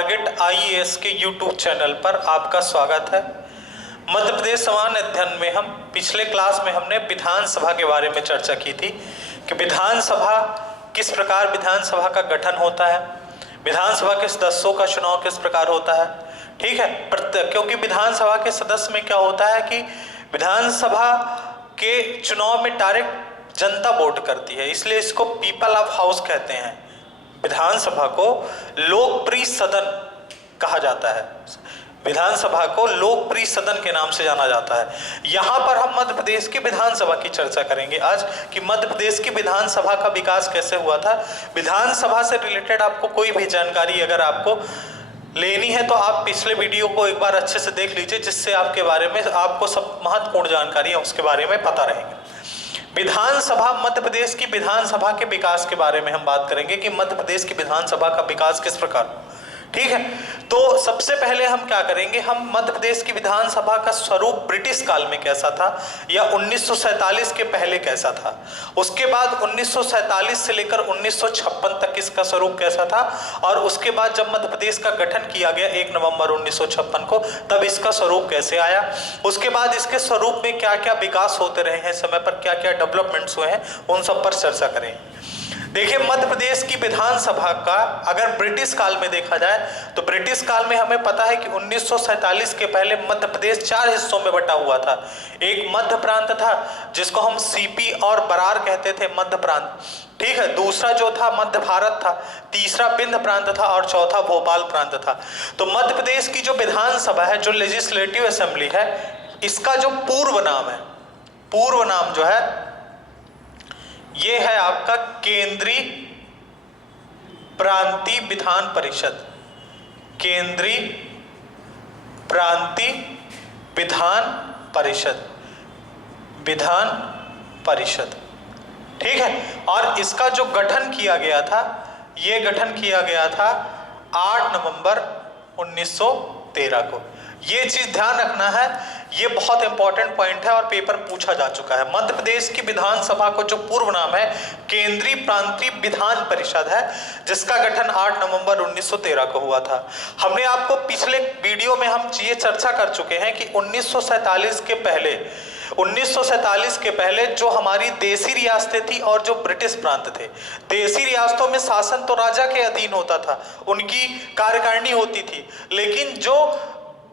Target IAS के YouTube channel पर आपका स्वागत है। मध्य प्रदेश समान अध्ययन में हम पिछले क्लास में हमने विधानसभा के बारे में चर्चा की थी कि विधानसभा किस प्रकार विधानसभा का गठन होता है, विधानसभा के सदस्यों का चुनाव किस प्रकार होता है। ठीक है, क्योंकि विधानसभा के सदस्य में क्या होता है कि विधानसभा के चुनाव में डायरेक्ट जनता वोट करती है, इसलिए इसको पीपल ऑफ हाउस कहते हैं। विधानसभा को लोकप्रिय सदन कहा जाता है, विधानसभा को लोकप्रिय सदन के नाम से जाना जाता है। यहाँ पर हम मध्य प्रदेश की विधानसभा की चर्चा करेंगे आज कि मध्य प्रदेश की विधानसभा का विकास कैसे हुआ था। विधानसभा से रिलेटेड आपको कोई भी जानकारी अगर आपको लेनी है तो आप पिछले वीडियो को एक बार अच्छे से देख लीजिए, जिससे आपके बारे में आपको सब महत्वपूर्ण जानकारी है उसके बारे में पता रहेंगे। विधानसभा, मध्य प्रदेश की विधानसभा के विकास के बारे में हम बात करेंगे कि मध्य प्रदेश की विधानसभा का विकास किस प्रकार। ठीक है, तो सबसे पहले हम क्या करेंगे, हम मध्य प्रदेश की विधानसभा का स्वरूप ब्रिटिश काल में कैसा था या 1947 के पहले कैसा था, उसके बाद 1947 से लेकर 1956 तक इसका स्वरूप कैसा था, और उसके बाद जब मध्य प्रदेश का गठन किया गया 1 नवंबर 1956 को, तब इसका स्वरूप कैसे आया, उसके बाद इसके स्वरूप में क्या क्या विकास होते रहे हैं, समय पर क्या क्या डेवलपमेंट्स हुए हैं, उन सब पर चर्चा करें। देखिए, मध्य प्रदेश की विधानसभा का अगर ब्रिटिश काल में देखा जाए तो ब्रिटिश काल में हमें पता है कि 1947 के पहले मध्य प्रदेश 4 हिस्सों में बटा हुआ था। एक मध्य प्रांत था जिसको हम सीपी और बरार कहते थे, मध्य प्रांत। ठीक है, दूसरा जो था मध्य भारत था, तीसरा विंध्य प्रांत था और चौथा भोपाल प्रांत था। तो मध्य प्रदेश की जो विधानसभा है, जो लेजिस्लेटिव असेंबली है, इसका जो पूर्व नाम जो है ये है आपका केंद्रीय प्रांतीय विधान परिषद। केंद्रीय प्रांतीय विधान परिषद, विधान परिषद। ठीक है, और इसका जो गठन किया गया था, ये गठन किया गया था 8 नवंबर 1913 को। ये चीज ध्यान रखना है, ये बहुत इंपॉर्टेंट पॉइंट है और पेपर पूछा जा चुका है। मध्य प्रदेश की विधानसभा को जो पूर्व नाम है केंद्रीय प्रांतीय विधान परिषद है, जिसका गठन 8 नवंबर 1913 को हुआ था। हमने आपको पिछले वीडियो में हम ये चर्चा कर चुके हैं कि 1947 के पहले जो हमारी देसी रियासतें थी और जो ब्रिटिश प्रांत थे, देसी रियासतों में शासन तो राजा के अधीन होता था, उनकी कार्यकारिणी होती थी, लेकिन जो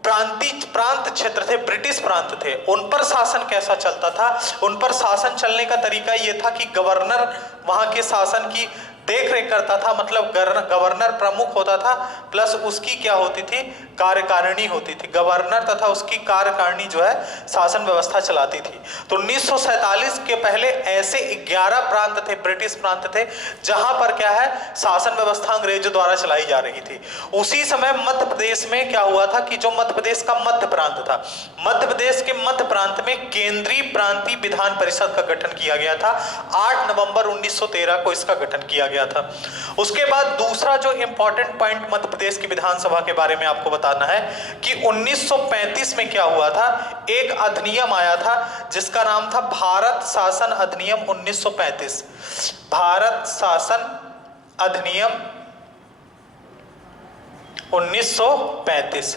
प्रांत क्षेत्र थे, ब्रिटिश प्रांत थे, उन पर शासन कैसा चलता था, उन पर शासन चलने का तरीका ये था कि गवर्नर वहां के शासन की देख रेख करता था, मतलब गवर्नर प्रमुख होता था, प्लस उसकी क्या होती थी, कार्यकारिणी होती थी। गवर्नर तथा उसकी कार्यकारिणी जो है शासन व्यवस्था चलाती थी। तो 1947 के पहले ऐसे 11 प्रांत थे, ब्रिटिश प्रांत थे, जहां पर क्या है, शासन व्यवस्था अंग्रेजों द्वारा चलाई जा रही थी। उसी समय मध्य प्रदेश में क्या हुआ था कि जो मध्य प्रदेश का मध्य प्रांत था, मध्य प्रदेश के मध्य प्रांत में केंद्रीय प्रांतीय विधान परिषद का गठन किया गया था। 8 नवंबर 1913 को इसका गठन किया गया था। उसके बाद दूसरा जो इंपॉर्टेंट पॉइंट मध्य प्रदेश की विधानसभा के बारे में आपको बताना है कि 1935 में क्या हुआ था, एक अधिनियम आया था जिसका नाम था भारत शासन अधिनियम 1935। भारत शासन अधिनियम 1935।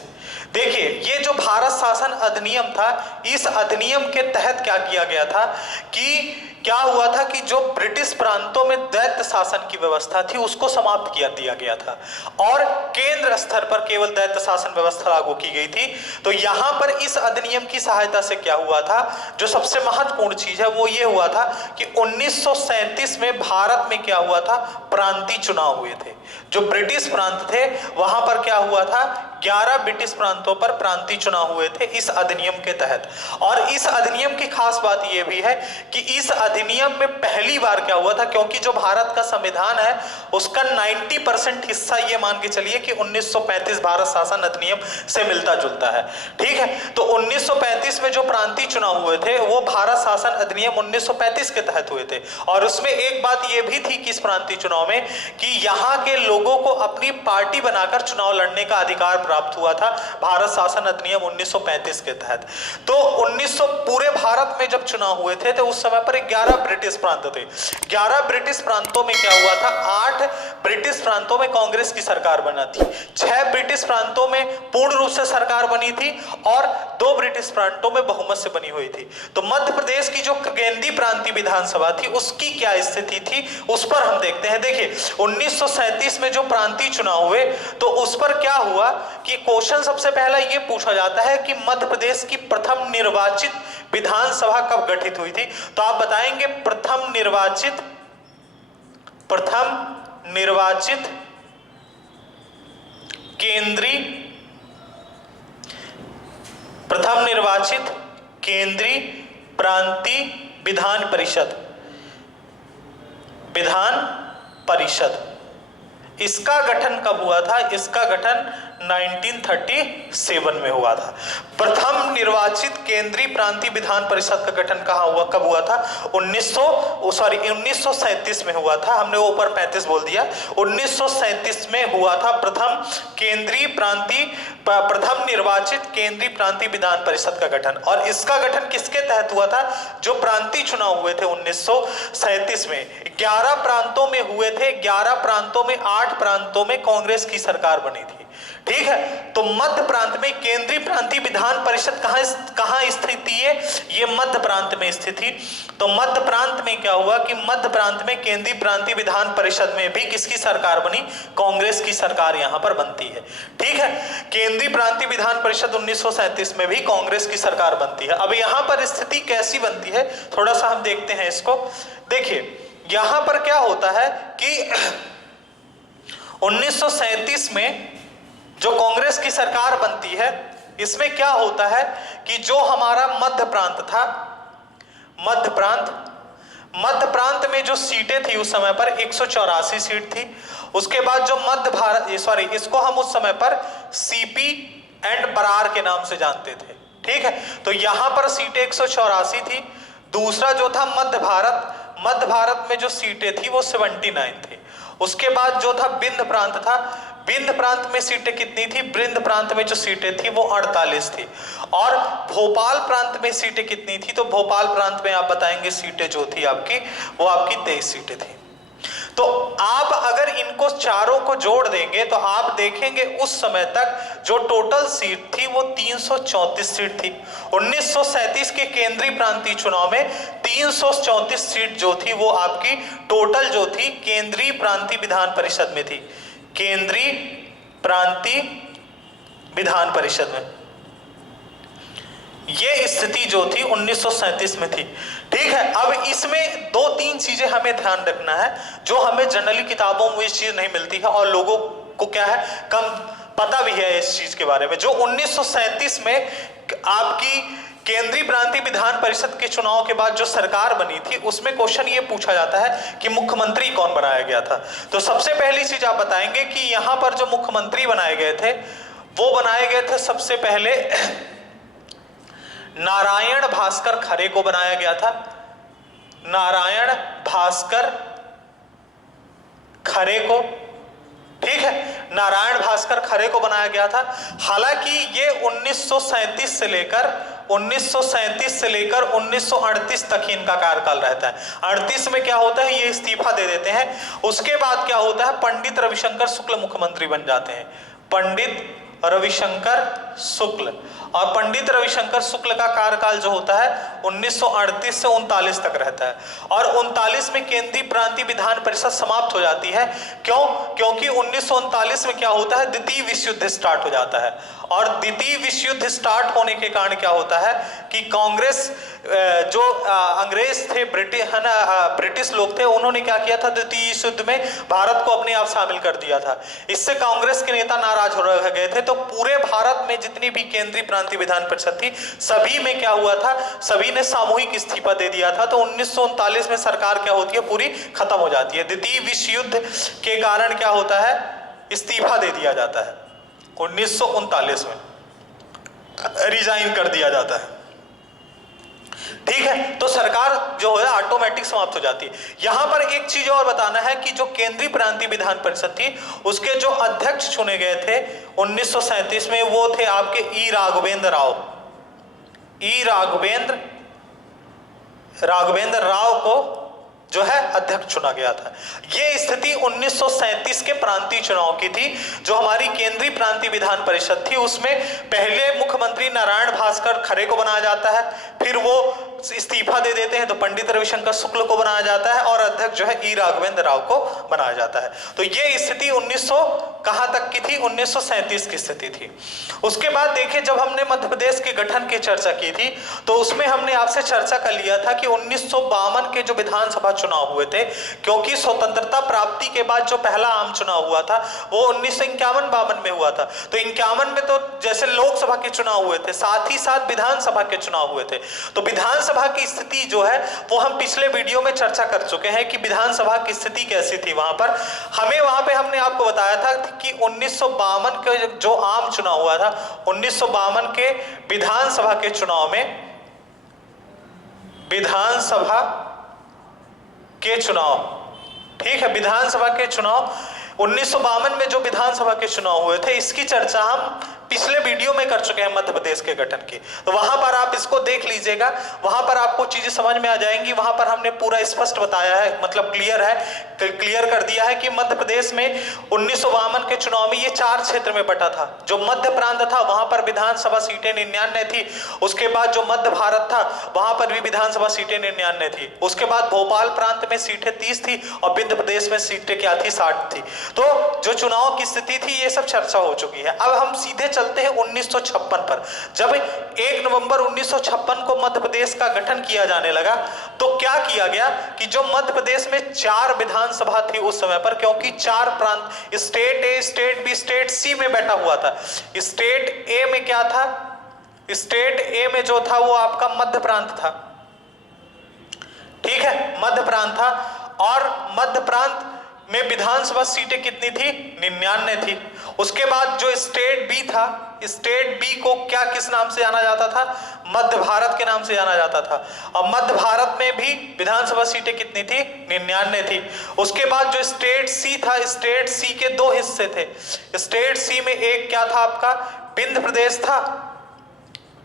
देखिए, ये जो भारत शासन अधिनियम था, इस अधिनियम के तहत क्या किया गया था कि क्या हुआ था कि जो ब्रिटिश प्रांतों में दैत्य शासन की व्यवस्था थी उसको समाप्त किया दिया गया था और केंद्र स्तर पर केवल दैत्य शासन व्यवस्था लागू की गई थी। तो यहाँ पर इस अधिनियम की सहायता से क्या हुआ था, जो सबसे महत्वपूर्ण चीज है वो ये हुआ था कि 1937 में भारत में क्या हुआ था, प्रांतीय चुनाव हुए थे। जो ब्रिटिश प्रांत थे वहां पर क्या हुआ था, 11 ब्रिटिश प्रांतों पर प्रांतीय चुनाव हुए थे इस अधिनियम के तहत। और इस अधिनियम की खास बात यह भी है कि इस अधिनियम में पहली बार क्या हुआ था, क्योंकि जो भारत का संविधान है उसका 90% हिस्सा ये मान के चलिए कि 1935 भारत शासन अधिनियम से मिलता जुलता है। ठीक है, तो 1935 में जो प्रांतीय चुनाव हुए थे वो भारत शासन अधिनियम 1935 के तहत हुए थे। और उसमें एक बात यह भी थी कि इस प्रांतीय चुनाव में कि यहाँ के लोगों को अपनी पार्टी बनाकर चुनाव लड़ने का अधिकार प्राप्त हुआ था भारत शासन अधिनियम 1935 के तहत। तो 1900 पूरे भारत में जब चुनाव हुए थे तो उस समय पर 11 ब्रिटिश प्रांत थे। 11 ब्रिटिश प्रांतों में क्या हुआ था, 8 ब्रिटिश प्रांतों में कांग्रेस की सरकार बना थी, 6 ब्रिटिश प्रांतों में पूर्ण रूप से सरकार बनी थी और 2 ब्रिटिश प्रांतों में बहुमत से बनी हुई थी। तो मध्य प्रदेश की जो केंद्रीय प्रांतीय विधानसभा थी उसकी क्या स्थिति थी उस पर हम देखते हैं। देखिए 1937 में जो प्रांतीय चुनाव हुए तो उस पर क्या हुआ कि क्वेश्चन सबसे पहला ये पूछा जाता है कि मध्य प्रदेश की प्रथम निर्वाचित विधानसभा कब गठित हुई थी। तो आप बताएंगे प्रथम निर्वाचित केंद्रीय प्रांतीय विधान परिषद इसका गठन कब हुआ था, इसका गठन 1937 में हुआ था। प्रथम निर्वाचित केंद्रीय प्रांतीय विधान परिषद का गठन कब हुआ था, 1937 में हुआ था। हमने ऊपर 35 बोल दिया, 1937 में हुआ था प्रथम निर्वाचित केंद्रीय प्रांतीय विधान परिषद का गठन। और इसका गठन किसके तहत हुआ था, जो प्रांतीय चुनाव हुए थे 1937 में 11 प्रांतों में हुए थे, 11 प्रांतों में 8 प्रांतों में कांग्रेस की सरकार बनी थी। ठीक है, तो मध्य प्रांत में केंद्रीय प्रांतीय विधान परिषद कहां स्थित है, ये मध्य प्रांत में स्थित थी। तो मध्य प्रांत में क्या हुआ कि मध्य प्रांत में केंद्रीय प्रांतीय विधान परिषद में भी किसकी सरकार बनी, कांग्रेस की सरकार यहां पर बनती है। ठीक है, केंद्रीय प्रांतीय विधान परिषद 1937 में भी कांग्रेस की सरकार बनती है। अब यहां पर स्थिति कैसी बनती है थोड़ा सा हम देखते हैं इसको। देखिए यहां पर क्या होता है कि 1937 में जो कांग्रेस की सरकार बनती है इसमें क्या होता है कि जो हमारा मध्य प्रांत था, मध्य प्रांत में जो सीटें थी उस समय पर 184 सीट थी। उसके बाद जो इसको हम उस समय पर सीपी एंड बरार के नाम से जानते थे। ठीक है, तो यहां पर सीटें 184 थी। दूसरा जो था मध्य भारत में जो सीटें थी वो 79 थी। उसके बाद जो था विंध्य प्रांत था, विंध्य प्रांत में सीटें कितनी थी, विंध्य प्रांत में जो सीटें थी वो 48 थी। और भोपाल प्रांत में सीटें कितनी थी, तो भोपाल प्रांत में आप बताएंगे सीटें जो थी आपकी वो आपकी 23 सीटें थी। तो आप अगर इनको चारों को जोड़ देंगे तो आप देखेंगे उस समय तक जो टोटल सीट थी वो 334 सीट थी। 1937 के केंद्रीय प्रांतीय चुनाव में 334 सीट जो थी वो आपकी टोटल जो थी केंद्रीय प्रांतीय विधान परिषद में थी, केंद्रीय प्रांतीय विधान परिषद में। ये स्थिति जो थी 1937 में थी। ठीक है, अब इसमें 2-3 चीजें हमें ध्यान रखना है जो हमें जनरली किताबों में इस चीज नहीं मिलती है और लोगों को क्या है कम पता भी है इस चीज के बारे में। जो 1937 में आपकी केंद्रीय प्रांतीय विधान परिषद के चुनाव के बाद जो सरकार बनी थी उसमें क्वेश्चन ये पूछा जाता है कि मुख्यमंत्री कौन बनाया गया था। तो सबसे पहली चीज आप बताएंगे कि यहां पर जो मुख्यमंत्री बनाए गए थे वो बनाए गए थे सबसे पहले नारायण भास्कर खरे को बनाया गया था। नारायण भास्कर खरे को, ठीक है, नारायण भास्कर खरे को बनाया गया था। हालांकि ये 1937 से लेकर 1938 तक ही इनका कार्यकाल रहता है। 38 में क्या होता है, ये इस्तीफा दे देते हैं। उसके बाद क्या होता है, पंडित रविशंकर शुक्ल मुख्यमंत्री बन जाते हैं। पंडित रविशंकर शुक्ल, और पंडित रविशंकर शुक्ल का कार्यकाल जो होता है 1938 से 39 तक रहता है। और 39 में केंद्रीय प्रांतीय विधान परिषद समाप्त हो जाती है। क्यों? क्योंकि 1939 में क्या होता है, द्वितीय विश्व युद्ध स्टार्ट हो जाता है। और द्वितीय विश्व युद्ध स्टार्ट होने के कारण क्या होता है कि कांग्रेस जो अंग्रेज थे, ब्रिटिश लोग थे, उन्होंने क्या किया था, द्वितीय विश्व युद्ध में भारत को अपने आप शामिल कर दिया था। इससे कांग्रेस के नेता नाराज हो गए थे। तो पूरे भारत में जितनी भी केंद्रीय प्रांतीय विधान परिषद थी सभी में क्या हुआ था, सभी ने सामूहिक इस्तीफा दे दिया था। तो 1939 में सरकार क्या होती है, पूरी खत्म हो जाती है। द्वितीय विश्व युद्ध के कारण क्या होता है, इस्तीफा दे दिया जाता है। 1939 में रिजाइन कर दिया जाता है। ठीक है, तो सरकार जो है ऑटोमेटिक समाप्त हो जाती है। यहां पर एक चीज और बताना है कि जो केंद्रीय प्रांतीय विधान परिषद थी उसके जो अध्यक्ष चुने गए थे 1937 में, वो थे आपके ई राघवेंद्र राव को जो है अध्यक्ष चुना गया था। यह स्थिति 1937 के प्रांतीय चुनाव की थी। जो हमारी केंद्रीय प्रांतीय विधान परिषद थी उसमें पहले मुख्यमंत्री नारायण भास्कर खरे को बनाया जाता है, फिर वो इस्तीफा दे देते हैं तो पंडित रविशंकर शुक्ल को बनाया जाता है और अध्यक्ष जो है ई राघवेंद्र राव को बनाया जाता है। तो ये स्थिति 1900 कहां तक की थी? 1937 की स्थिति थी। उसके बाद देखिए, जब हमने मध्य प्रदेश के गठन की चर्चा की थी तो उसमें हमने आपसे चर्चा कर लिया था कि 1952 के जो विधानसभा चुनाव हुए थे, क्योंकि स्वतंत्रता प्राप्ति के बाद जो पहला आम चुनाव हुआ था वो 1951-52 में हुआ था। तो 51 में तो जैसे लोकसभा के चुनाव हुए थे, साथ ही साथ विधानसभा के चुनाव हुए थे। तो विधानसभा की स्थिति जो है वो हम पिछले वीडियो में चर्चा कर चुके हैं कि विधानसभा की स्थिति कैसी थी। वहां पर हमने आपको बताया था कि 1952 के जो आम चुनाव हुआ था, 1952 के विधानसभा के चुनाव में, ठीक है, विधानसभा के चुनाव 1952 में जो विधानसभा के चुनाव हुए थे, इसकी चर्चा हम पिछले वीडियो में कर चुके हैं मध्य प्रदेश के गठन की। तो वहां पर आप इसको देख लीजिएगा, वहां पर आपको चीजें समझ में आ जाएंगी। वहां पर हमने पूरा स्पष्ट बताया है, मतलब क्लियर कर दिया है कि मध्य प्रदेश में 1952 के चुनाव में ये 4 क्षेत्र में बटा था। जो मध्य प्रांत था वहां पर विधानसभा सीटें 99 थी। उसके बाद जो मध्य भारत था वहां पर भी विधानसभा सीटें 99 थी। उसके बाद भोपाल प्रांत में सीटें 30 थी और विंध्य प्रदेश में सीटें क्या थी? 60 थी। तो जो चुनाव की स्थिति थी ये सब चर्चा हो चुकी है। अब हम सीधे चलते हैं 1956 पर। जब 1 नवंबर 1956 को मध्य प्रदेश का गठन किया जाने लगा तो क्या किया गया कि जो मध्य प्रदेश में 4 विधानसभा थी उस समय पर, क्योंकि 4 प्रांत, state A, state B, state सी में बैठा हुआ था। स्टेट ए में क्या था? स्टेट ए में जो था वो आपका मध्य प्रांत था, ठीक है, मध्य प्रांत था। और मध्य प्रांत में विधानसभा सीटें कितनी थी? 99 थी। उसके बाद जो स्टेट बी था, स्टेट बी को क्या किस नाम से जाना जाता था? मध्य भारत के नाम से जाना जाता था। और मध्य भारत में भी विधानसभा सीटें कितनी थी? 99 थी। उसके बाद जो स्टेट सी था, स्टेट सी के 2 हिस्से थे। स्टेट सी में एक क्या था आपका? विंध्य प्रदेश था,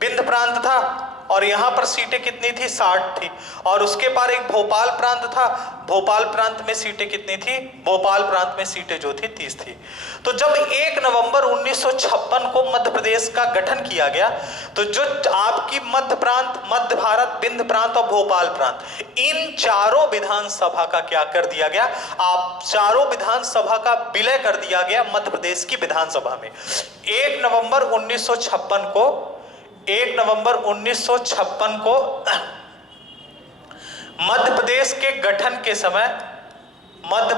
विंध्य प्रांत था, और यहां पर सीटें कितनी थी? 60 थी। और उसके बाद एक भोपाल प्रांत था, भोपाल प्रांत में सीटें कितनी थी? भोपाल प्रांत में सीटें जो थी 30 थी। तो जब 1 नवंबर 1956 को मध्य प्रदेश का गठन किया गया तो जो आपकी मध्य प्रांत, मध्य भारत, विंध्य प्रांत और भोपाल प्रांत, इन चारों विधानसभा का क्या कर दिया गया? आप चारों विधानसभा का विलय कर दिया गया मध्य प्रदेश की विधानसभा में। 1 नवंबर 1956 को मध्य प्रदेश के गठन के समय, मध्य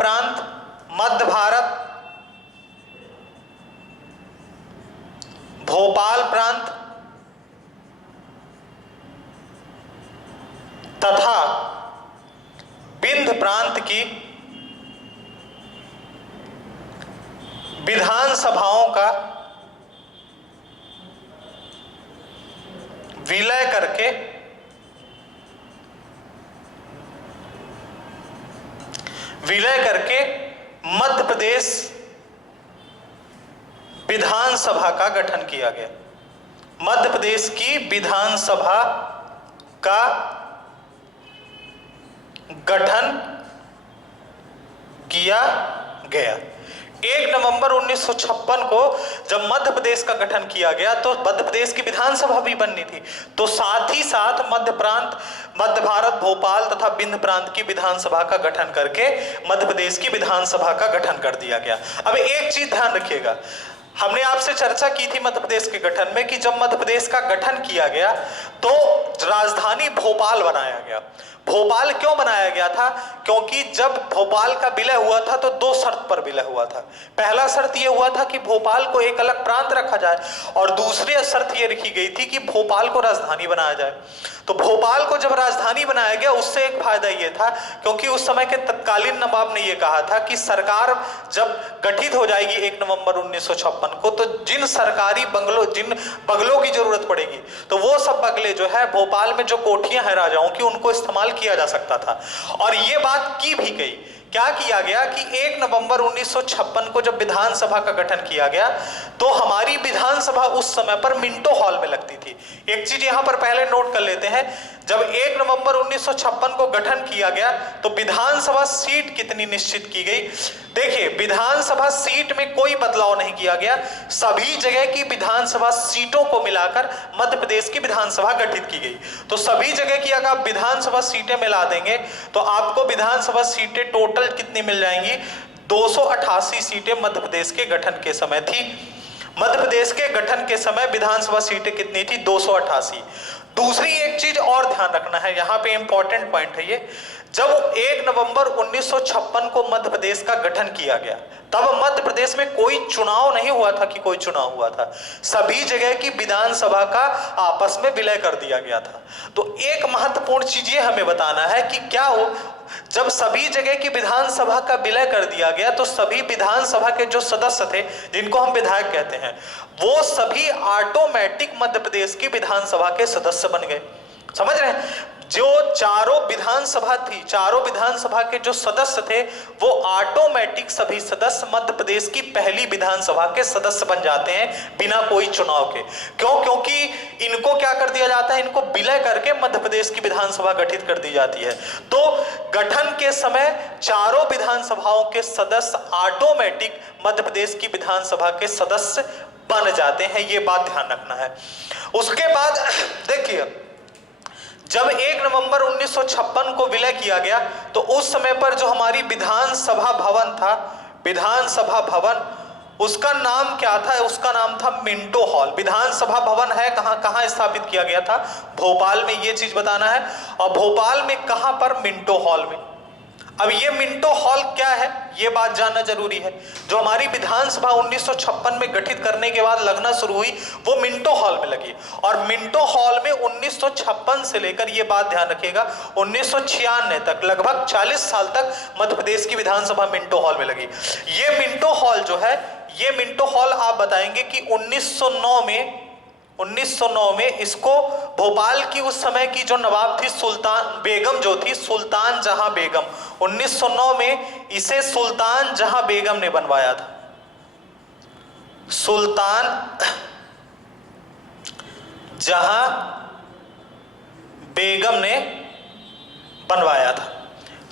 प्रांत, मध्य भारत, भोपाल प्रांत तथा विंध्य प्रांत की विधानसभाओं का विलय करके मध्य प्रदेश विधानसभा का गठन किया गया। मध्य प्रदेश की विधानसभा का गठन किया गया। 1 नवंबर 1956 को जब मध्य प्रदेश का गठन किया गया तो मध्य प्रदेश की विधानसभा भी बननी थी, तो साथ ही साथ मध्य प्रांत, मध्य भारत, भोपाल तथा विंध्य प्रांत की विधानसभा का गठन करके मध्य प्रदेश की विधानसभा का गठन कर दिया गया। अब एक चीज ध्यान रखिएगा, हमने आपसे चर्चा की थी मध्य प्रदेश के गठन में कि जब मध्य प्रदेश का गठन किया गया तो राजधानी भोपाल बनाया गया। भोपाल क्यों बनाया गया था? क्योंकि जब भोपाल का विलय हुआ था तो दो शर्त पर विलय हुआ था। पहला शर्त यह हुआ था कि भोपाल को एक अलग प्रांत रखा जाए और दूसरी शर्त यह रखी गई थी कि भोपाल को राजधानी बनाया जाए। तो भोपाल को जब राजधानी बनाया गया उससे एक फायदा यह था क्योंकि उस समय के तत्कालीन नवाब ने यह कहा था कि सरकार जब गठित हो जाएगी 1 नवंबर 1956 को तो जिन सरकारी जिन बंगलों की जरूरत पड़ेगी तो वो सब बंगले जो है भोपाल में जो कोठियां हैं राजाओं की उनको इस्तेमाल किया जा सकता था। और ये बात की भी गई। क्या किया गया कि 1 नवंबर 1956 को जब विधानसभा का गठन किया गया तो हमारी विधानसभा उस समय पर मिंटो हॉल में लगती थी। एक चीज यहां पर पहले नोट कर लेते हैं, जब 1 नवंबर 1956 को गठन किया गया तो विधानसभा सीट कितनी निश्चित की गई? देखिए, विधानसभा सीट में कोई बदलाव नहीं किया गया। सभी जगह की विधानसभा सीटों को मिलाकर मध्य प्रदेश की विधानसभा गठित की गई। तो सभी जगह की अगर आप विधानसभा सीटें मिला देंगे तो आपको विधानसभा सीटें टोटल कितनी मिल जाएंगी? 288 सीटें मध्य प्रदेश के गठन के समय थी। मध्य प्रदेश के गठन के समय विधानसभा सीटें कितनी थी? 288। दूसरी एक चीज और ध्यान रखना है, यहां पे इंपॉर्टेंट पॉइंट है ये, जब 1 नवंबर 1956 को मध्य प्रदेश का गठन किया गया तब मध्य प्रदेश में कोई चुनाव नहीं हुआ था कि कोई चुनाव हुआ था। सभी जगह की विधानसभा का आपस में विलय कर दिया गया था। तो एक महत्वपूर्ण चीज ये हमें बताना है कि क्या हो, जब सभी जगह की विधानसभा का विलय कर दिया गया तो सभी विधानसभा के जो सदस्य थे जिनको हम विधायक कहते हैं वो सभी ऑटोमेटिक मध्य प्रदेश की विधानसभा के सदस्य बन गए। समझ रहे हैं? जो चारों विधानसभा थी, चारों विधानसभा के जो सदस्य थे वो ऑटोमेटिक सभी सदस्य मध्य प्रदेश की पहली विधानसभा के सदस्य बन जाते हैं बिना कोई चुनाव के। क्यों? क्योंकि इनको क्या कर दिया जाता है, इनको विलय करके मध्य प्रदेश की विधानसभा गठित कर दी जाती है। तो गठन के समय चारों विधानसभाओं के सदस्य ऑटोमेटिक मध्य प्रदेश की विधानसभा के सदस्य बन जाते हैं। ये बात ध्यान रखना है। उसके बाद देखिए, जब 1 नवंबर 1956 को विलय किया गया तो उस समय पर जो हमारी विधानसभा भवन था, विधानसभा भवन, उसका नाम क्या था? उसका नाम था मिंटो हॉल। विधानसभा भवन है कहां स्थापित किया गया था? भोपाल में, ये चीज बताना है। और भोपाल में कहां पर? मिंटो हॉल में। अब ये मिंटो हॉल क्या है ये बात जानना जरूरी है। जो हमारी विधानसभा 1956 में गठित करने के बाद लगना शुरू हुई वो मिंटो हॉल में लगी। और मिंटो हॉल में 1956 से लेकर, ये बात ध्यान रखिएगा, 1996 तक, लगभग 40 साल तक मध्य प्रदेश की विधानसभा मिंटो हॉल में लगी। ये मिंटो हॉल जो है, ये मिंटो हॉल आप बताएंगे कि 1909 में इसको भोपाल की उस समय की जो नवाब थी सुल्तान बेगम, जो थी सुल्तान जहां बेगम, 1909 में इसे सुल्तान जहां बेगम ने बनवाया था। सुल्तान जहां बेगम ने बनवाया था।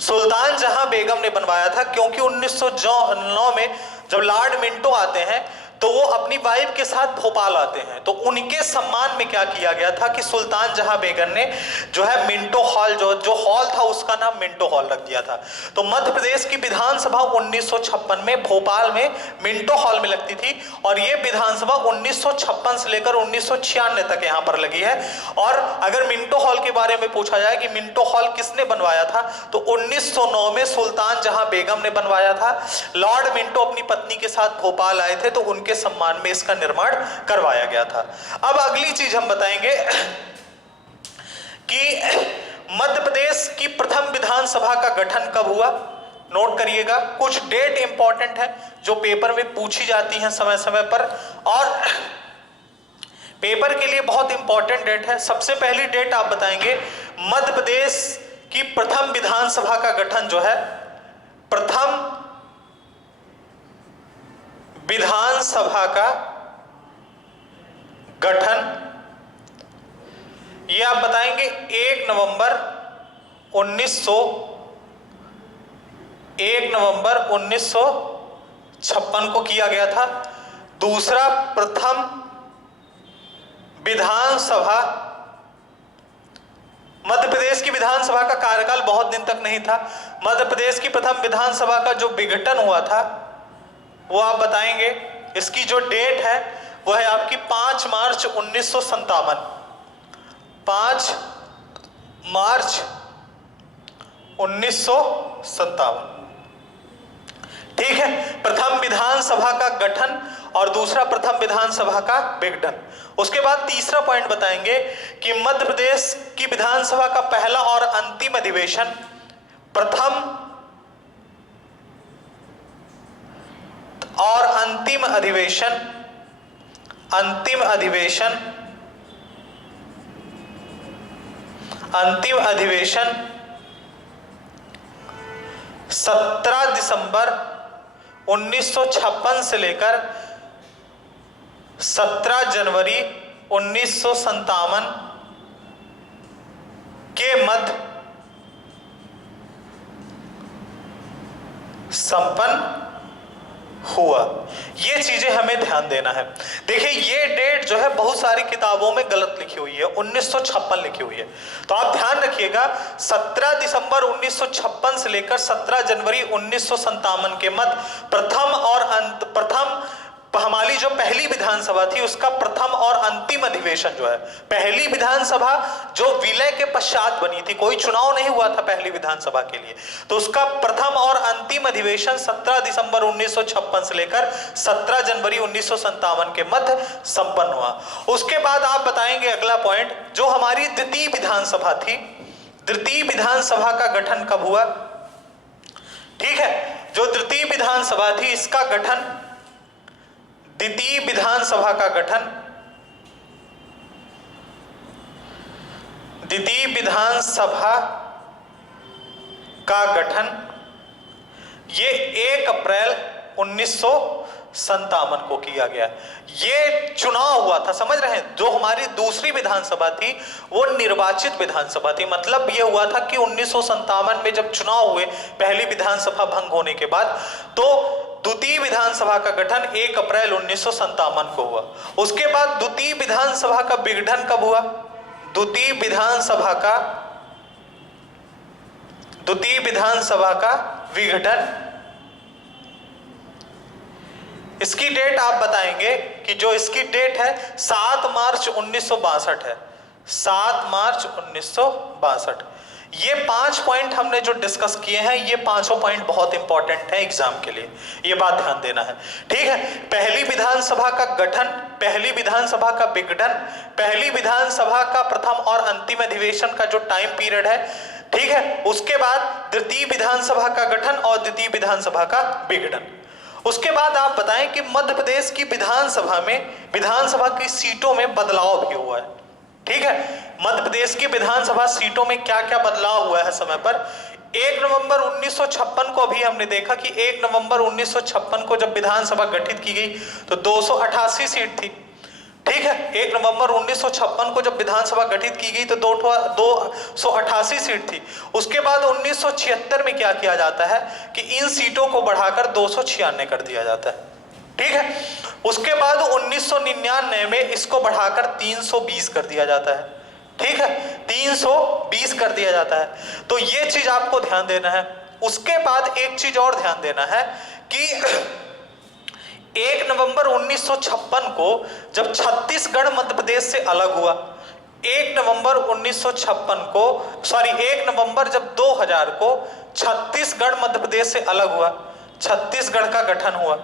सुल्तान जहां बेगम ने बनवाया था क्योंकि 1909 में जब लॉर्ड मिंटो आते हैं तो वो अपनी वाइफ के साथ भोपाल आते हैं। तो उनके सम्मान में क्या किया गया था कि सुल्तान जहां बेगम ने जो है मिंटो हॉल, जो हॉल था उसका नाम मिंटो हॉल रख दिया था। तो मध्य प्रदेश की विधानसभा 1956 में भोपाल में मिंटो हॉल में लगती थी और ये विधानसभा 1956 से लेकर 1996 तक यहाँ पर लगी है। और अगर मिंटो हॉल के बारे में पूछा जाए कि मिंटो हॉल किसने बनवाया था तो 1909 में सुल्तान जहां बेगम ने बनवाया था। लॉर्ड मिंटो अपनी पत्नी के साथ भोपाल आए थे तो उनके सम्मान में इसका निर्माण करवाया गया था। अब अगली चीज हम बताएंगे कि मध्य प्रदेश की प्रथम विधानसभा का गठन कब हुआ। नोट करिएगा, कुछ डेट इंपॉर्टेंट है जो पेपर में पूछी जाती हैं समय समय पर और पेपर के लिए बहुत इंपॉर्टेंट डेट है। सबसे पहली डेट आप बताएंगे, मध्य प्रदेश की प्रथम विधानसभा का गठन जो है, प्रथम विधानसभा का गठन, ये आप बताएंगे 1 नवंबर 1956 को किया गया था। दूसरा, प्रथम विधानसभा, मध्य प्रदेश की विधानसभा का कार्यकाल बहुत दिन तक नहीं था। मध्य प्रदेश की प्रथम विधानसभा का जो विघटन हुआ था वो आप बताएंगे, इसकी जो डेट है वो है आपकी 5 मार्च 1957। 5 मार्च 1957। ठीक है, प्रथम विधानसभा का गठन और दूसरा प्रथम विधानसभा का विघटन। उसके बाद तीसरा पॉइंट बताएंगे कि मध्य प्रदेश की विधानसभा का पहला और अंतिम अधिवेशन, प्रथम और अंतिम अधिवेशन 17 दिसंबर 1956 से लेकर 17 जनवरी 1957 के मध्य संपन्न हुआ। ये चीजें हमें ध्यान देना है। देखिए ये डेट जो है बहुत सारी किताबों में गलत लिखी हुई है, 1956 लिखी हुई है। तो आप ध्यान रखिएगा 17 दिसंबर 1956 से लेकर 17 जनवरी 1957 के मध्य प्रथम हमारी जो पहली विधानसभा थी उसका प्रथम और अंतिम अधिवेशन जो है, पहली विधानसभा जो विलय के पश्चात बनी थी, कोई चुनाव नहीं हुआ था पहली विधानसभा के लिए, तो उसका प्रथम और अंतिम अधिवेशन 17 दिसंबर 1956 से लेकर 17 जनवरी 1957 के मध्य संपन्न हुआ। उसके बाद आप बताएंगे अगला पॉइंट, जो हमारी द्वितीय विधानसभा थी, द्वितीय विधानसभा का गठन कब हुआ। ठीक है, जो द्वितीय विधानसभा थी इसका गठन, द्वितीय विधानसभा का गठन, द्वितीय विधानसभा का गठन ये 1 अप्रैल 1957 को किया गया। ये चुनाव हुआ था, समझ रहे हैं। जो हमारी दूसरी विधानसभा थी वो निर्वाचित विधानसभा थी। मतलब ये हुआ था कि 1957 में जब चुनाव हुए पहली विधानसभा भंग होने के बाद, तो द्वितीय विधानसभा का गठन 1 अप्रैल 1957 को हुआ। उसके बाद द्वितीय विधानसभा का विघटन कब हुआ। द्वितीय विधानसभा का विघटन, इसकी डेट आप बताएंगे कि जो इसकी डेट है 7 मार्च 1962 है, 7 मार्च 1962। ये 5 पॉइंट हमने जो डिस्कस किए हैं, ये पांचों पॉइंट बहुत इंपॉर्टेंट है एग्जाम के लिए, ये बात ध्यान देना है। ठीक है, पहली विधानसभा का गठन, पहली विधानसभा का विघटन, पहली विधानसभा का प्रथम और अंतिम अधिवेशन का जो टाइम पीरियड है, ठीक है। उसके बाद द्वितीय विधानसभा का गठन और द्वितीय विधानसभा का विघटन। उसके बाद आप बताएं कि मध्य प्रदेश की विधानसभा में, विधानसभा की सीटों में बदलाव भी हुआ है। ठीक है, मध्य प्रदेश की विधानसभा सीटों में क्या क्या बदलाव हुआ है समय पर। 1 नवंबर 1956 को अभी हमने देखा कि 1 नवंबर 1956 को जब विधानसभा गठित की गई तो 288 सीट थी। ठीक है, 1 नवंबर 1956 को जब विधानसभा गठित की गई तो 288 सीट थी। उसके बाद 1976 में क्या किया जाता है कि इन सीटों को बढ़ाकर 296 कर दिया जाता है। ठीक है, उसके बाद 1999 में इसको बढ़ाकर 320 कर दिया जाता है। ठीक है, 320 कर दिया जाता है। तो ये चीज आपको ध्यान देना है। उसके बाद एक चीज और ध्यान देना है कि 1 नवंबर 1956 को जब छत्तीसगढ़ मध्य प्रदेश से अलग हुआ, 1 नवंबर 1956 को, सॉरी 1 नवंबर जब 2000 को छत्तीसगढ़ मध्य प्रदेश से अलग हुआ, छत्तीसगढ़ का गठन हुआ,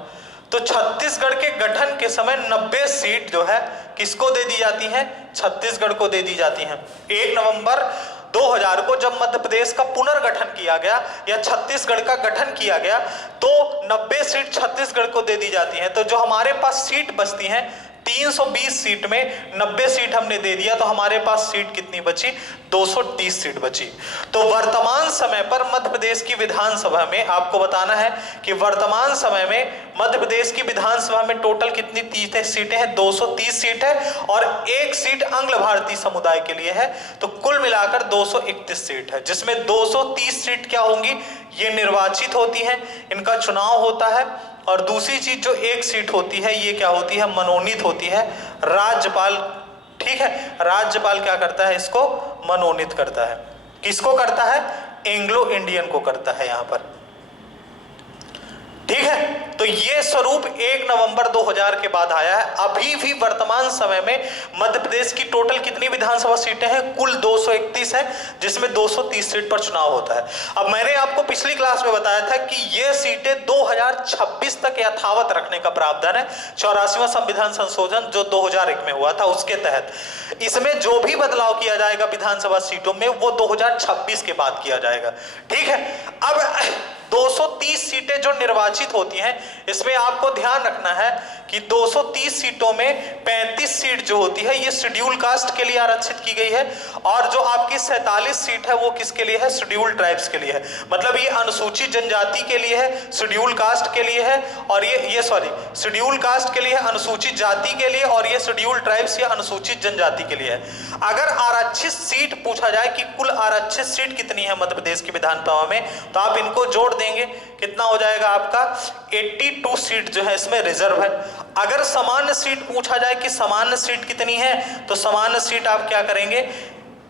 तो छत्तीसगढ़ के गठन के समय 90 सीट जो है किसको दे दी जाती हैं, छत्तीसगढ़ को दे दी जाती हैं। 1 नवंबर 2000 को जब मध्य प्रदेश का पुनर्गठन किया गया या छत्तीसगढ़ का गठन किया गया तो 90 सीट छत्तीसगढ़ को दे दी जाती हैं। तो जो हमारे पास सीट बचती हैं 320 सीट में 90 सीट हमने दे दिया, तो हमारे पास सीट कितनी बची, 230 सीट बची। तो वर्तमान समय पर मध्य प्रदेश की विधानसभा में आपको बताना है कि वर्तमान समय में मध्य प्रदेश की विधानसभा में टोटल कितनी सीटें हैं, 230 सीट है और 1 सीट अंग्ल भारतीय समुदाय के लिए है। तो कुल मिलाकर 231 सीट है, जिसमें 230 सीट क्या होंगी, ये निर्वाचित होती हैं, इनका चुनाव होता है। और दूसरी चीज जो 1 सीट होती है ये क्या होती है, मनोनीत होती है, राज्यपाल। ठीक है, राज्यपाल क्या करता है, इसको मनोनीत करता है। किसको करता है, एंग्लो इंडियन को करता है यहां पर। ठीक है, तो तो ये स्वरूप 1 नवंबर 2000 के बाद आया है। अभी भी वर्तमान समय में मध्य प्रदेश की टोटल कितनी विधानसभा सीटें हैं? कुल 231 है, जिसमें 230 सीट पर चुनाव होता है। अब मैंने आपको पिछली क्लास में बताया था कि ये सीटें 2026 तक यथावत रखने का प्रावधान है। 84वां संविधान संशोधन जो 2001 में हुआ था उसके तहत इसमें जो भी बदलाव किया जाएगा विधानसभा सीटों में वो 2026 के बाद किया जाएगा। ठीक है। अब 230 सीटें जो निर्वाचित होती हैं, इसमें आपको ध्यान रखना है कि 230 सीटों में 35 सीट जो होती है ये शेड्यूल कास्ट के लिए आरक्षित की गई है, और जो आपकी 47 सीट है वो किसके लिए है? शेड्यूल ट्राइब्स के लिए है। मतलब ये अनुसूचित जनजाति के लिए है, शेड्यूल कास्ट के लिए है, और ये शेड्यूल कास्ट के लिए है, अनुसूचित जाति के लिए, और ये शेड्यूल ट्राइब्स या अनुसूचित जनजाति के लिए है। अगर आरक्षित सीट पूछा जाए कि कुल आरक्षित सीट कितनी है मध्य प्रदेश की विधानसभा में, तो आप इनको जोड़ देंगे, कितना हो जाएगा आपका? 82 सीट जो है इसमें रिजर्व है। अगर सामान्य सीट पूछा जाए कि सामान्य सीट कितनी है, तो सामान्य सीट आप क्या करेंगे?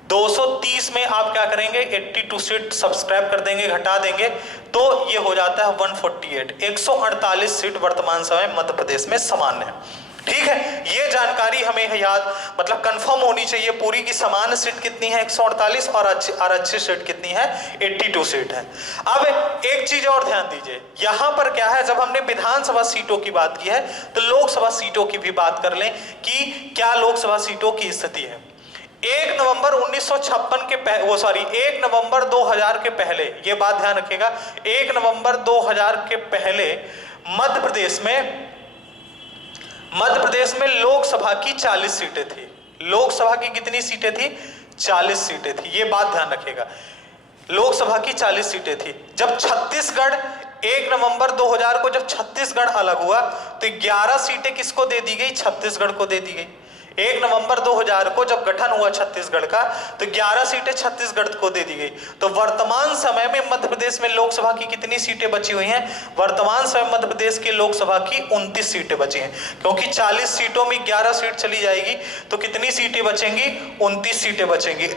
230 में आप क्या करेंगे? 82 सीट सब्सक्राइब कर देंगे, घटा देंगे, तो ये हो जाता है 148। 148 सीट वर्तमान समय मध्य प्रदेश में सामान्य है। ठीक है, ये जानकारी हमें याद मतलब कंफर्म होनी चाहिए पूरी की सामान्य सीट कितनी है 148 और आरक्षित सीट कितनी है 82 सीट है। अब एक चीज और ध्यान दीजिए, यहां पर क्या है, जब हमने विधानसभा सीटों की बात की है तो लोकसभा सीटों की भी बात कर लें कि क्या लोकसभा सीटों की स्थिति है। 1 नवंबर 1956 के 1 नवंबर 2000 के पहले, ये बात ध्यान रखिएगा, 1 नवंबर 2000 के पहले मध्य प्रदेश में लोकसभा की 40 सीटें थी। लोकसभा की कितनी सीटें थी? 40 सीटें थी। ये बात ध्यान रखिएगा, लोकसभा की 40 सीटें थी। जब छत्तीसगढ़ 1 नवंबर 2000 को जब छत्तीसगढ़ अलग हुआ तो 11 सीटें किसको दे दी गई? छत्तीसगढ़ को दे दी गई। 1 नवंबर 2000 को जब गठन हुआ छत्तीसगढ़ का तो 11 सीटें छत्तीसगढ़ को दे दी गई। तो वर्तमान समय में मध्य प्रदेश में लोकसभा की कितनी सीटें बची हुई हैं? वर्तमान समय मध्य प्रदेश की लोकसभा की 29 सीटें बची हैं, क्योंकि 40 सीटों में 11 सीट चली जाएगी तो कितनी सीटें बचेंगी? 29 सीटें बचेंगी।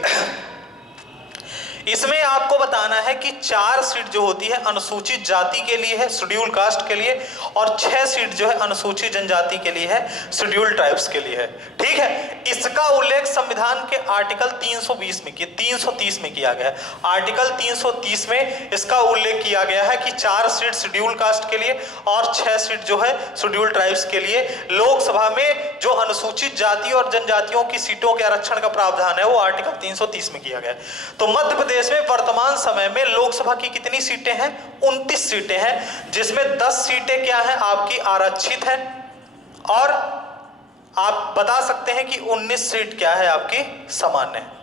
इसमें आपको बताना है कि 4 सीट जो होती है अनुसूचित जाति के लिए है, शेड्यूल कास्ट के लिए, और 6 सीट जो है अनुसूचित जनजाति के लिए है, शेड्यूल ट्राइब्स के लिए है। ठीक है, इसका उल्लेख संविधान के आर्टिकल 330 में किया गया है। आर्टिकल 330 में इसका उल्लेख किया गया है कि 4 सीट शेड्यूल कास्ट के लिए और 6 सीट जो है शेड्यूल ट्राइब्स के लिए लोकसभा में जो अनुसूचित जाति और जनजातियों की सीटों के आरक्षण का प्रावधान है वो आर्टिकल 330 में किया गया है। तो मध्य प्रदेश में वर्तमान समय में लोकसभा की कितनी सीटें हैं? 29 सीटें हैं, जिसमें 10 सीटें क्या हैं? आपकी आरक्षित हैं, और आप बता सकते हैं कि 19 सीट क्या है? आपकी सामान्य है।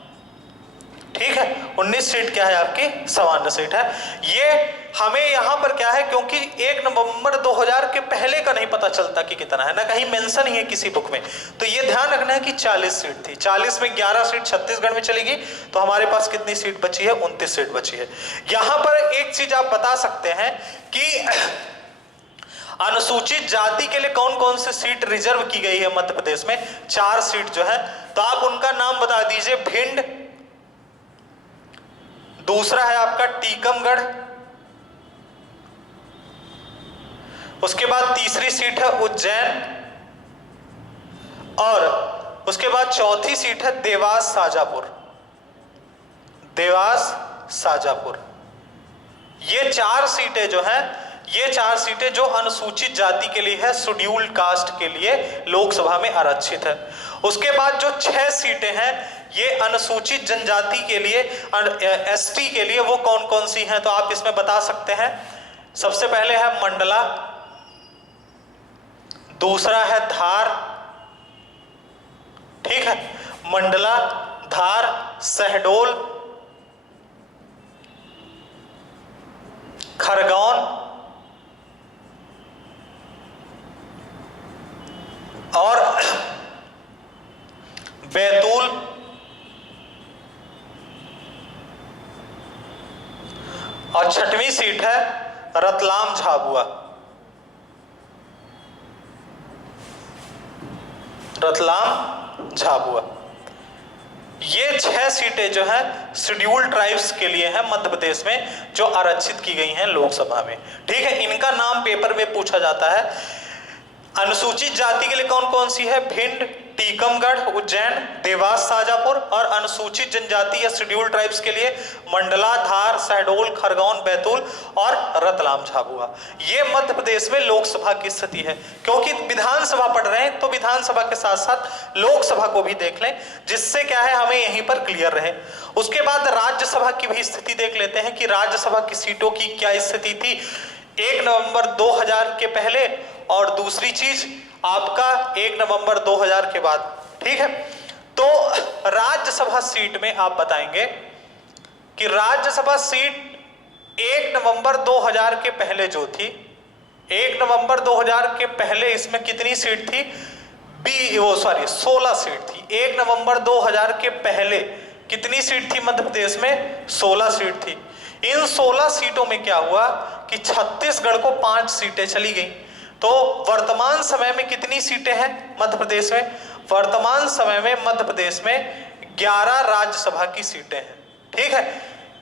ठीक है, 19 सीट क्या है? आपकी सामान्य सीट है। ये हमें यहां पर क्या है, क्योंकि 1 नवंबर 2000 के पहले का नहीं पता चलता कि कितना है, ना कहीं मेंशन ही है किसी बुक में, तो ये ध्यान रखना है कि 40 सीट थी। 40 में 11 सीट छत्तीसगढ़ में चली गई, तो हमारे पास कितनी सीट बची है? 29 सीट बची है। यहां पर एक चीज आप बता सकते हैं कि अनुसूचित जाति के लिए कौन कौन सी सीट रिजर्व की गई है मध्य प्रदेश में? 4 सीट जो है, तो आप उनका नाम बता दीजिए। भिंड, दूसरा है आपका टीकमगढ़, उसके बाद तीसरी सीट है उज्जैन, और उसके बाद चौथी सीट है देवास शाजापुर। ये 4 सीटें जो हैं, ये 4 सीटें जो अनुसूचित जाति के लिए है, शेड्यूल्ड कास्ट के लिए लोकसभा में आरक्षित है। उसके बाद जो 6 सीटें हैं ये अनुसूचित जनजाति के लिए, एसटी के लिए, वो कौन कौन सी हैं? तो आप इसमें बता सकते हैं। सबसे पहले है मंडला, दूसरा है धार, ठीक है, मंडला, धार, शहडोल, खरगोन और बैतूल, और 6वीं सीट है रतलाम झाबुआ। ये 6 सीटें जो है शेड्यूल्ड ट्राइब्स के लिए हैं मध्य प्रदेश में, जो आरक्षित की गई हैं लोकसभा में। ठीक है, इनका नाम पेपर में पूछा जाता है। अनुसूचित जाति के लिए कौन कौन सी है? भिंड, टीकमगढ़, उज्जैन, देवास, शाजापुर। और अनुसूचित जनजाति या शेड्यूल्ड ट्राइब्स के लिए मंडला, धार, शहडोल, खरगोन, बैतूल और रतलाम, झाबुआ। ये मध्य प्रदेश में लोकसभा की स्थिति है। क्योंकि विधानसभा पढ़ रहे हैं तो विधानसभा के साथ साथ लोकसभा को भी देख लें, जिससे क्या है हमें यहीं पर क्लियर रहे। उसके बाद राज्यसभा की भी स्थिति देख लेते हैं कि राज्यसभा की सीटों की क्या स्थिति थी 1 नवंबर 2000 के पहले, और दूसरी चीज आपका 1 नवंबर 2000 के बाद। ठीक है, तो राज्यसभा सीट में आप बताएंगे कि राज्यसभा सीट 1 नवंबर 2000 के पहले जो थी, 1 नवंबर 2000 के पहले इसमें कितनी सीट थी? 16 सीट थी। 1 नवंबर 2000 के पहले कितनी सीट थी मध्य प्रदेश में? 16 सीट थी। इन 16 सीटों में क्या हुआ कि छत्तीसगढ़ को 5 सीटें चली गई। तो वर्तमान समय में कितनी सीटें हैं मध्य प्रदेश में? वर्तमान समय में मध्य प्रदेश में 11 राज्यसभा की सीटें हैं। ठीक है,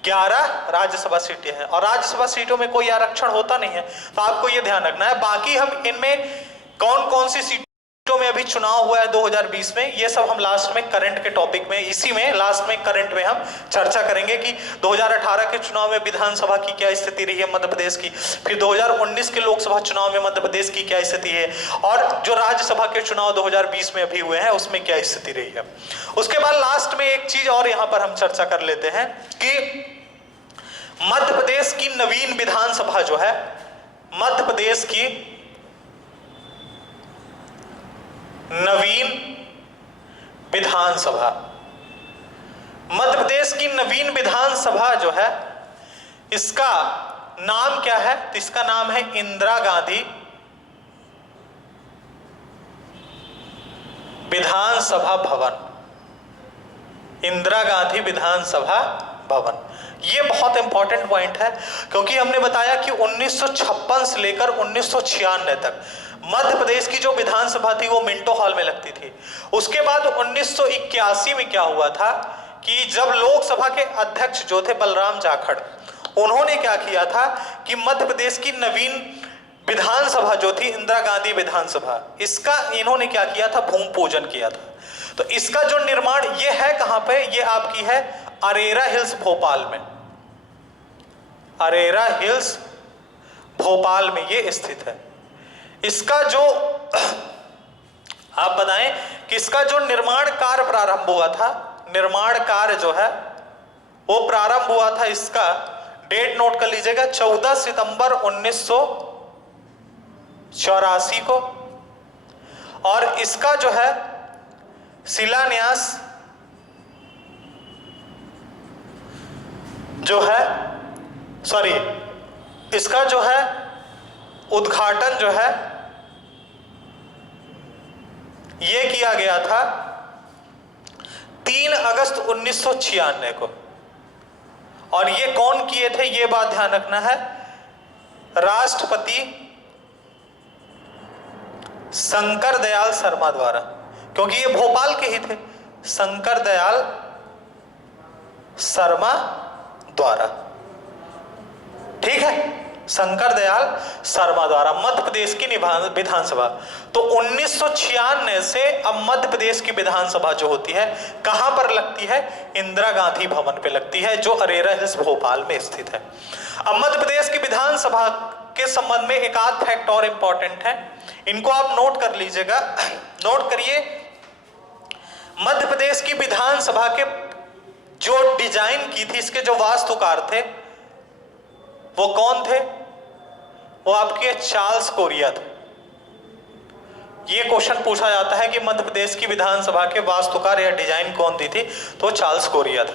11 राज्यसभा सीटें हैं, और राज्यसभा सीटों में कोई आरक्षण होता नहीं है, तो आपको यह ध्यान रखना है। बाकी हम इनमें कौन कौन सी सीटों में अभी चुनाव हुआ है 2020 में, ये सब हम लास्ट में करंट के टॉपिक में, इसी में लास्ट में करंट में हम चर्चा करेंगे कि 2018 के चुनाव में विधानसभा की क्या स्थिति रही है मध्य प्रदेश की, फिर 2019 के लोकसभा चुनाव में मध्य प्रदेश की क्या स्थिति है, और जो राज्यसभा के चुनाव 2020 में अभी हुए हैं उसमें क्या स्थिति रही है। उसके बाद लास्ट में एक चीज और यहां पर हम चर्चा कर लेते हैं कि मध्य प्रदेश की नवीन विधानसभा जो है, मध्य प्रदेश की नवीन विधानसभा, मध्य प्रदेश की नवीन विधानसभा जो है, इसका नाम क्या है? तो इसका नाम है इंदिरा गांधी विधानसभा भवन। इंदिरा गांधी विधानसभा भवन, ये बहुत इंपॉर्टेंट पॉइंट है, क्योंकि हमने बताया कि 1956 से लेकर 1996 तक मध्य प्रदेश की जो विधानसभा थी वो मिंटो हॉल में लगती थी। उसके बाद 1981 में क्या हुआ था कि जब लोकसभा के अध्यक्ष जो थे बलराम जाखड़, उन्होंने क्या किया था कि मध्य प्रदेश की नवीन विधानसभा जो थी इंदिरा गांधी विधानसभा, इसका इन्होंने क्या किया था? भूमि पूजन किया था। तो इसका जो निर्माण ये है कहां पे? ये आपकी है अरेरा हिल्स भोपाल में। अरेरा हिल्स भोपाल में ये स्थित है। इसका जो आप बताएं कि इसका जो निर्माण कार्य प्रारंभ हुआ था, निर्माण कार्य जो है वो प्रारंभ हुआ था, इसका डेट नोट कर लीजिएगा, 14 सितंबर 1984 को, और इसका जो है शिलान्यास जो है, सॉरी, इसका जो है उद्घाटन जो है ये किया गया था 3 अगस्त 1996 को। और ये कौन किए थे, ये बात ध्यान रखना है, राष्ट्रपति शंकर दयाल शर्मा द्वारा, क्योंकि ये भोपाल के ही थे, शंकर दयाल शर्मा द्वारा। ठीक है, शंकर दयाल शर्मा द्वारा मध्य प्रदेश की विधानसभा। तो 1996 से अब मध्य प्रदेश की विधानसभा जो होती है कहां पर लगती है? इंदिरा गांधी भवन पे लगती है, जो अरेरा हिल्स भोपाल में स्थित है। अब मध्य प्रदेश की विधानसभा के संबंध में एक आध फैक्ट और इंपॉर्टेंट है, इनको आप नोट कर लीजिएगा। नोट करिए, मध्य प्रदेश की विधानसभा के जो डिजाइन की थी, इसके जो वास्तुकार थे वो कौन थे? वो आपके चार्ल्स कोरिया थे। ये क्वेश्चन पूछा जाता है कि मध्य प्रदेश की विधानसभा के वास्तुकार या डिजाइन कौन दी थी, तो चार्ल्स कोरिया थे।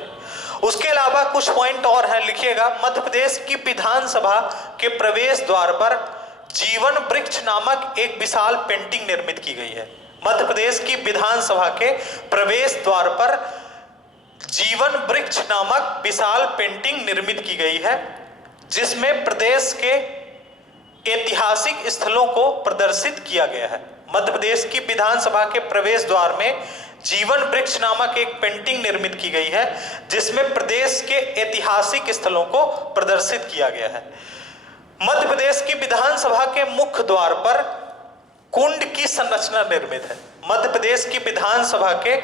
उसके अलावा कुछ पॉइंट और हैं, लिखिएगा। मध्य प्रदेश की विधानसभा के प्रवेश द्वार पर जीवन वृक्ष नामक एक विशाल पेंटिंग निर्मित की गई है। मध्य प्रदेश की विधानसभा के प्रवेश द्वार पर जीवन वृक्ष नामक विशाल पेंटिंग निर्मित की गई है, जिसमें प्रदेश के ऐतिहासिक स्थलों को प्रदर्शित किया गया है। मध्य प्रदेश की विधानसभा के प्रवेश द्वार में जीवन वृक्ष नामक एक पेंटिंग निर्मित की गई है जिसमें प्रदेश के ऐतिहासिक स्थलों को प्रदर्शित किया गया है। मध्य प्रदेश की विधानसभा के मुख्य द्वार पर कुंड की संरचना निर्मित है। मध्य प्रदेश की विधानसभा के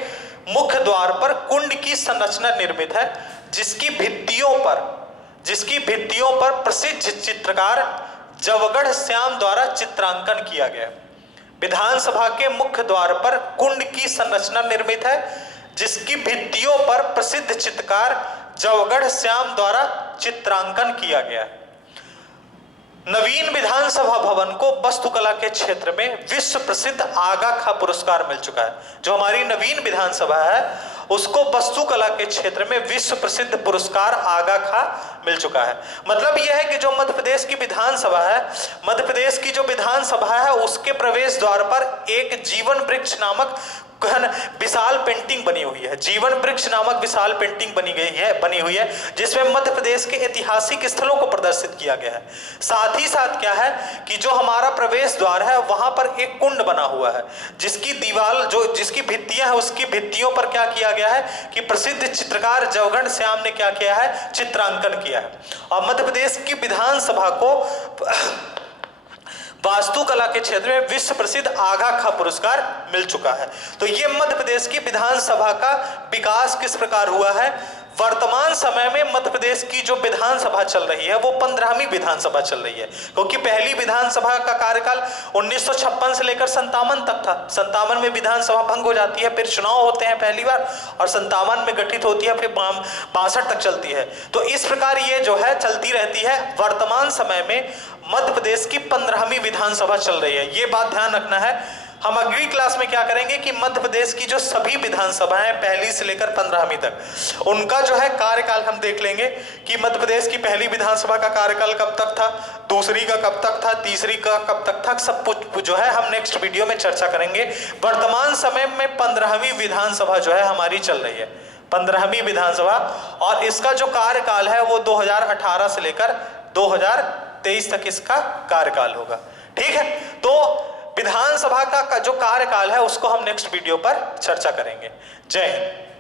मुख्य द्वार पर कुंड की संरचना निर्मित है जिसकी भित्तियों पर प्रसिद्ध चित्रकार जवगढ़ श्याम द्वारा चित्रांकन किया गया। विधानसभा के मुख्य द्वार पर कुंड की संरचना निर्मित है जिसकी भित्तियों पर प्रसिद्ध चित्रकार जवगढ़ श्याम द्वारा चित्रांकन किया गया। नवीन विधानसभा भवन को वास्तुकला के क्षेत्र में विश्व प्रसिद्ध आगा खा पुरस्कार मिल चुका है। जो हमारी नवीन विधानसभा है उसको वास्तुकला के क्षेत्र में विश्व प्रसिद्ध पुरस्कार आगा खा मिल चुका है। मतलब यह है कि जो मध्य प्रदेश की विधानसभा है उसके प्रवेश द्वार पर एक जीवन वृक्ष नामक विशाल पेंटिंग बनी हुई है। जीवन वृक्ष नामक विशाल पेंटिंग बनी हुई है जिसमें मध्य प्रदेश के ऐतिहासिक स्थलों को प्रदर्शित किया गया है। साथ ही साथ क्या है कि जो हमारा प्रवेश द्वार है वहां पर एक कुंड बना हुआ है जिसकी दीवार जिसकी भित्तियां है उसकी भित्तियों पर क्या किया गया है कि प्रसिद्ध चित्रकार जवगढ़ श्याम ने क्या किया है, चित्रांकन किया है। और मध्य प्रदेश की विधानसभा को वास्तुकला के क्षेत्र में विश्व प्रसिद्ध आगा खा पुरस्कार मिल चुका है। तो ये मध्य प्रदेश की विधानसभा का विकास किस प्रकार हुआ है। वर्तमान समय में मध्य प्रदेश की जो विधानसभा चल रही है वो 15वीं विधानसभा चल रही है, क्योंकि पहली विधानसभा का कार्यकाल 1956 से लेकर 57 तक था। 57 में विधानसभा भंग हो जाती है, फिर चुनाव होते हैं पहली बार और 57 में गठित होती है, फिर 62 तक चलती है। तो इस प्रकार ये जो है चलती रहती है। वर्तमान समय में मध्य प्रदेश की 15वीं विधानसभा चल रही है, ये बात ध्यान रखना है। हम अगली क्लास में क्या करेंगे कि मध्य प्रदेश की जो सभी विधानसभाएं पहली से लेकर 15वीं तक उनका जो है कार्यकाल हम देख लेंगे कि मध्य प्रदेश की पहली विधानसभा का कार्यकाल कब तक था, दूसरी का कब तक था, तीसरी का कब तक था, सब कुछ जो है हम नेक्स्ट वीडियो में चर्चा करेंगे। वर्तमान समय में 15वीं विधानसभा जो है हमारी चल रही है, 15वीं विधानसभा, और इसका जो कार्यकाल है वो 2018 से लेकर 2023 तक इसका कार्यकाल होगा। ठीक है, तो विधानसभा का जो कार्यकाल है उसको हम नेक्स्ट वीडियो पर चर्चा करेंगे। जय हिंद।